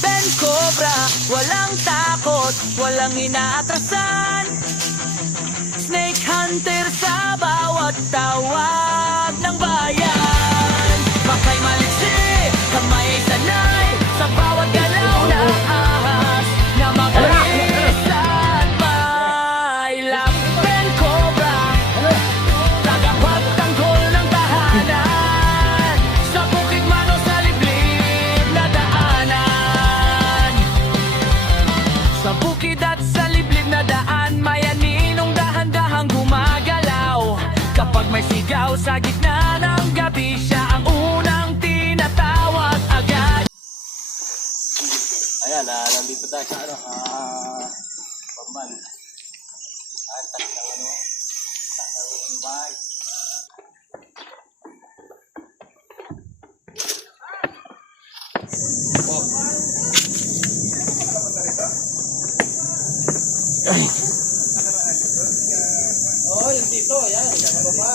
Ben Cobra, walang takot, walang inaatrasan. Snake Hunter sa bawat tawag ng bayan. Makay maliksi, kamay ay sanay sa bawat galaw na ahas na mabilis at may lap. Ben Cobra, tagapagtanggol ng tahanan, sa bukid man o sa liblib na daanan. Sa bukid at sa liblib na daan, may aninong dahan-dahang gumagalaw. Kapag may sigaw sa gitna ng gabi, siya ang unang tinatawag agad. Ayan, nandito tayo sa Pamban. Tak ng sa bahay. Oh, yung dito, ayan, baba.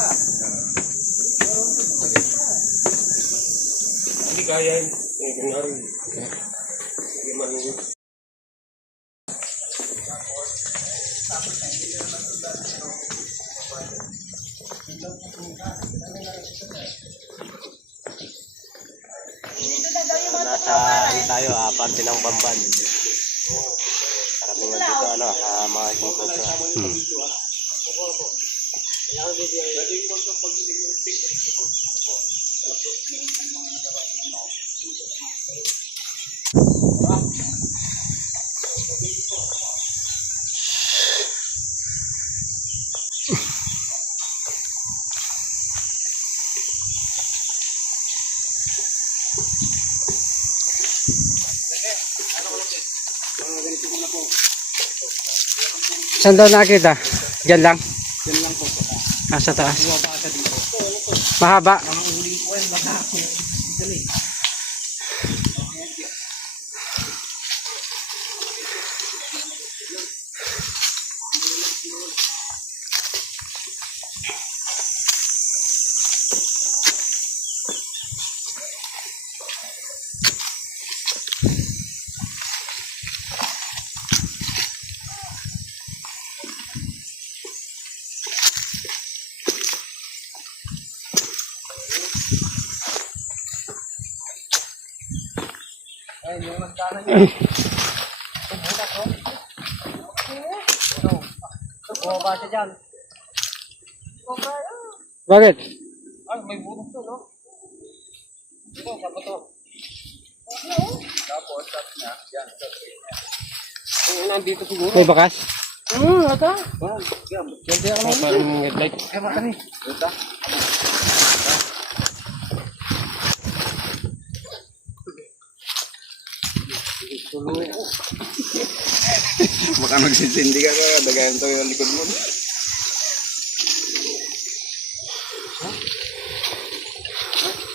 Hindi kaya yun. Kunwari. Nasa tayo, parte ng Pamban. Karamihan dito, mga hingkod. Saan daw nakita? Diyan lang? Yan lang po. Sa taas. Bumabasa dito. Mahaba. Mga uli ko yan, baka ako. Dali. Ay, yung nagkana niya. Bumaba siya dyan. Bakit? Ay, may burong to, no? Ito, saan ba to? Tapos, sabi niya, yan, sabi niya. Kung nandito siguro. May bakas? Ata. Yan, yan ako. Parang headlight. Ay, makani. Ito. Baka magsisindi ka ka, dagayan to yung likod mo.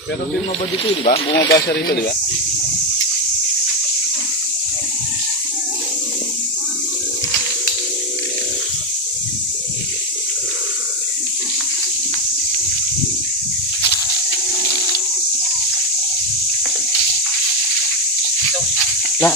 Pero bumaba dito, di ba? Bumaba siya rito, di ba? La.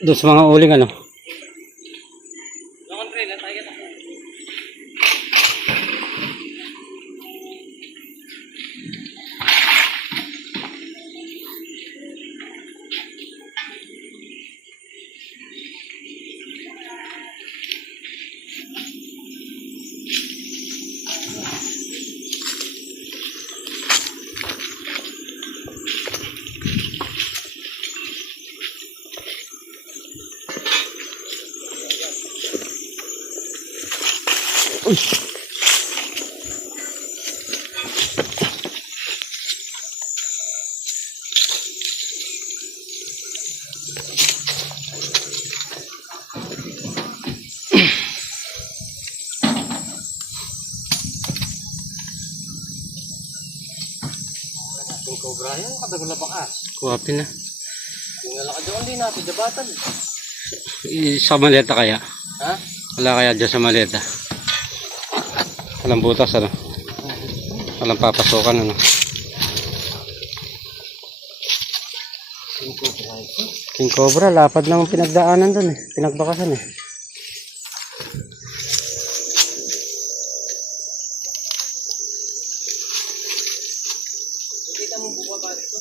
Doon sa mga uling ano. Cobra yan, kadagal na bakas. Kuwapin na. Tingnan ka doon din natin, jabatan. Sa maleta kaya? Ha? Wala kaya dyan sa maleta? Walang butas ano? Walang papasokan ano? King Cobra, lapad lang ang pinagdaanan dun eh. Pinagbakasan eh. Kita mo bumaba rito.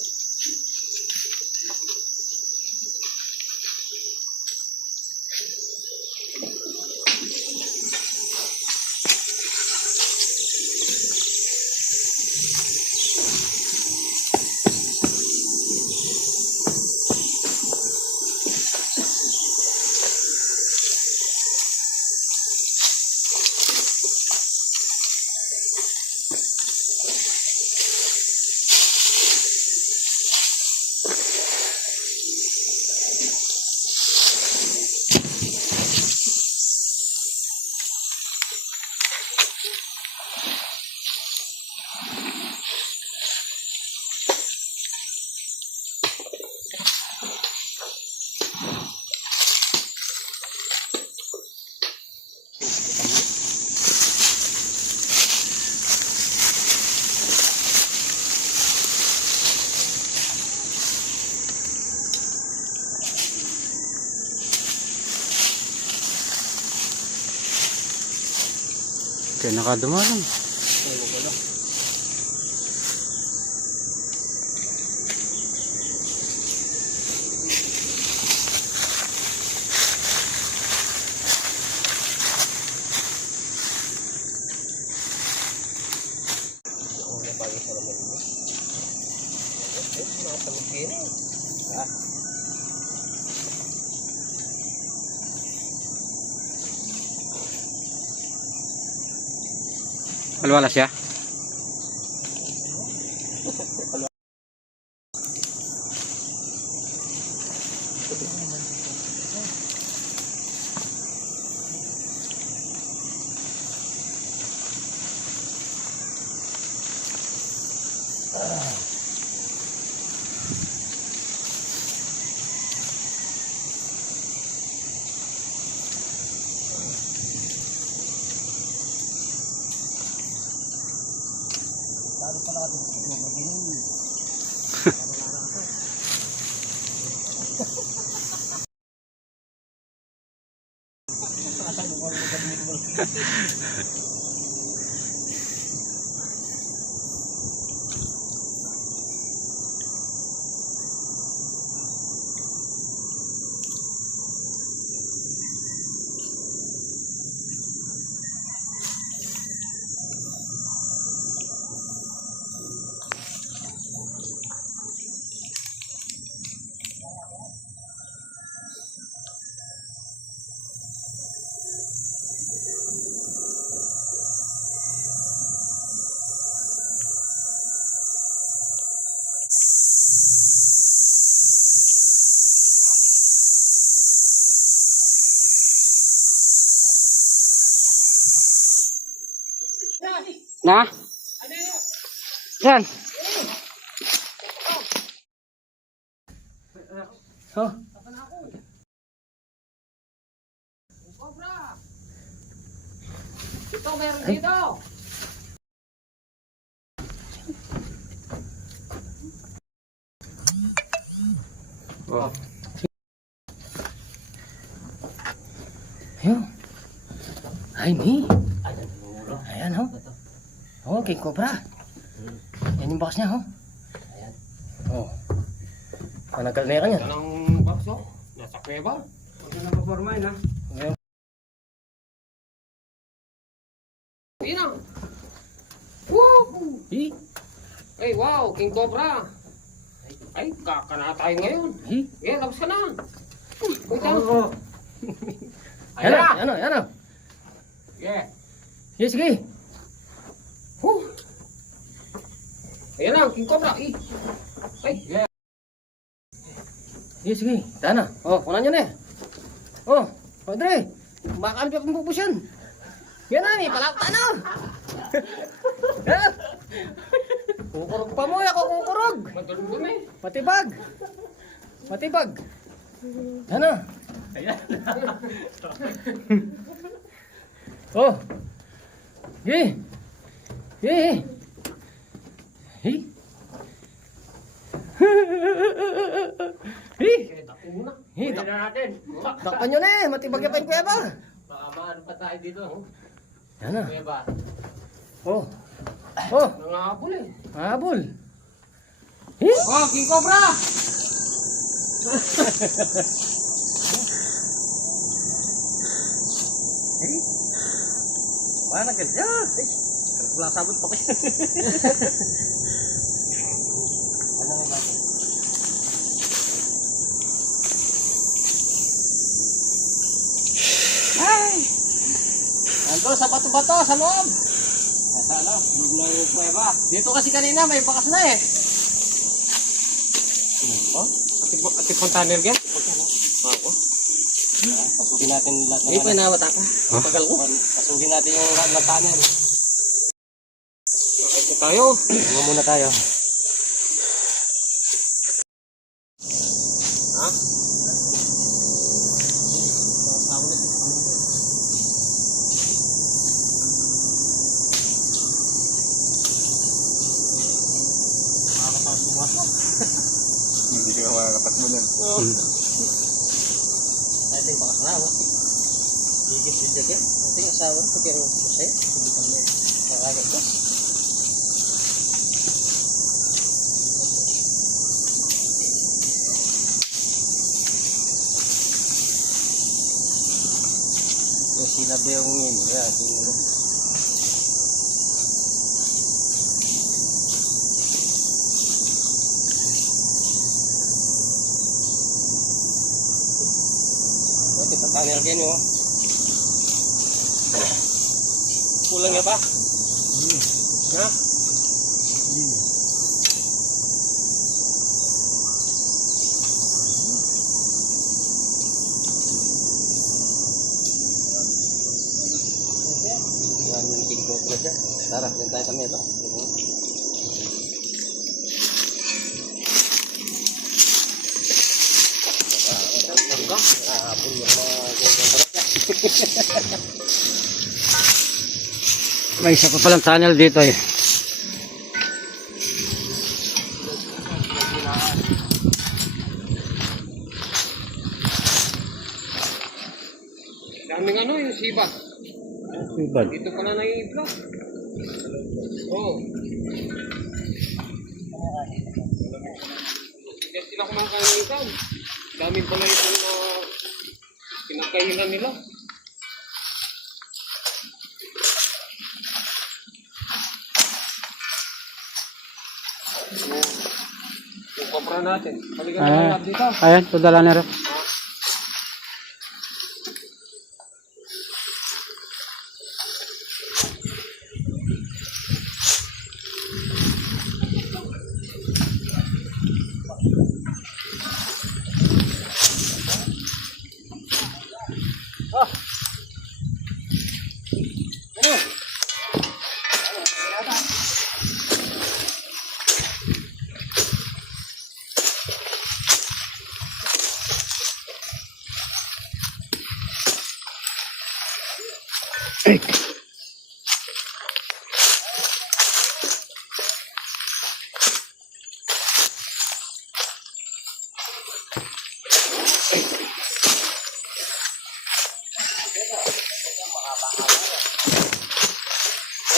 Kaya nakadumalan. Wala siya? Na? Saan? Oh. Ito, meron dito. Oh. Ayun. Ay, ni. Ayan, ho. Oh, King Cobra. Yan yung box niya, ho. Ayan. Oh. Panagal na yan. Anong bakso? Nasa kuweba? Huwag na napaporma yun, ha? Ngayon. Yun na. Woo! Hi. Ay, wow! King Cobra! Ay, kakana tayo ngayon. Hi. Eh, labas ka na. Wait lang. Yan na, yan na, yan na. Yeah. Yes, sige. Woo! Ayan na, King Cobra. Ay, yeah. Yes, sige. Tahan na. Oh, kunan nyo na eh. Oh, Padre. Baka ang pipupus yan. Yan na, may palakta na. Kukurog pa mo, ako kukurog. Madulog-dumi. Patibag. Patibag. Yan na. Oh. Hi. Hi. Hi. Hi. Dako muna. Hi. Pwede na natin. Takpan nyo na eh. Matibag yung kuweba. Baka maano pa tayo dito. Yan na. Kuya ba? Oh. Oh. Nangahabol eh. Habol. Hi. Oh, King Cobra! Mana kerja? Pulang sabut pokoknya. Ando sa bato-bato sa loob. Nasa ano? Loob na yung kuweba. Dito kasi kanina may bakas na eh. Oh? Ati fontanel yan? Ako. Pasukin natin lahat ng Hindi pa nawata ka. Tagal ko. Pasukin natin yung lahat ng tunnel. Okay tayo. Tungo muna tayo. Ha? Hindi ka makakatakbo niyan. Ay, ito yung bakas na, no? Higit din dyan yan. Ito yung asawa, ito yung kusay. Hindi kami nakagat ko. Yung sinabi yung yun, yan, tinuro. Oke, pertanyaan gini, oh. Pulang ya, Pak? Ya? Yan yung King Cobra dyan. Tara, tayo kami ito. May isa pa palang tunnel dito eh. Daming ano yung siba. Ibad. Dito pala nai-vlog. Oh. Kaya sila kumakainitan. Daming pala itong pinakainan nila. Yung kopra natin. Paligan na lang dito. Ayan, padala na rin.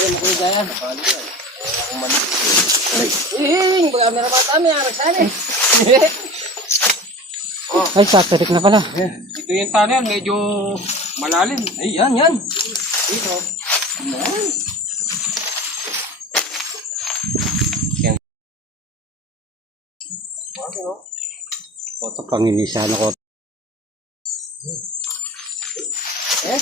Ay, makuha daya. Baga meron mga tami, aras sana eh. Ay, satirik na pala. Ito yung tunnel, medyo malalim. Ay, yan. Dito. Ito, panginisan ako. Eh?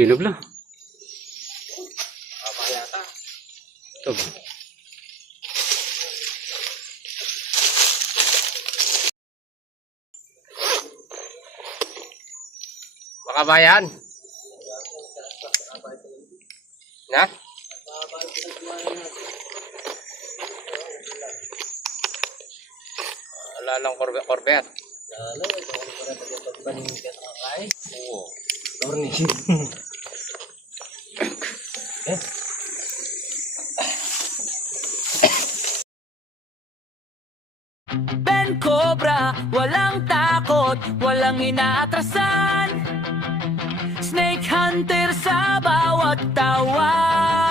Inog lang. Ito ba? Makabayan. Na? Wala lang korbet. Oo. Dorni. Ben Cobra, walang takot, walang inaatrasan. Snake Hunter sa bawat tawa.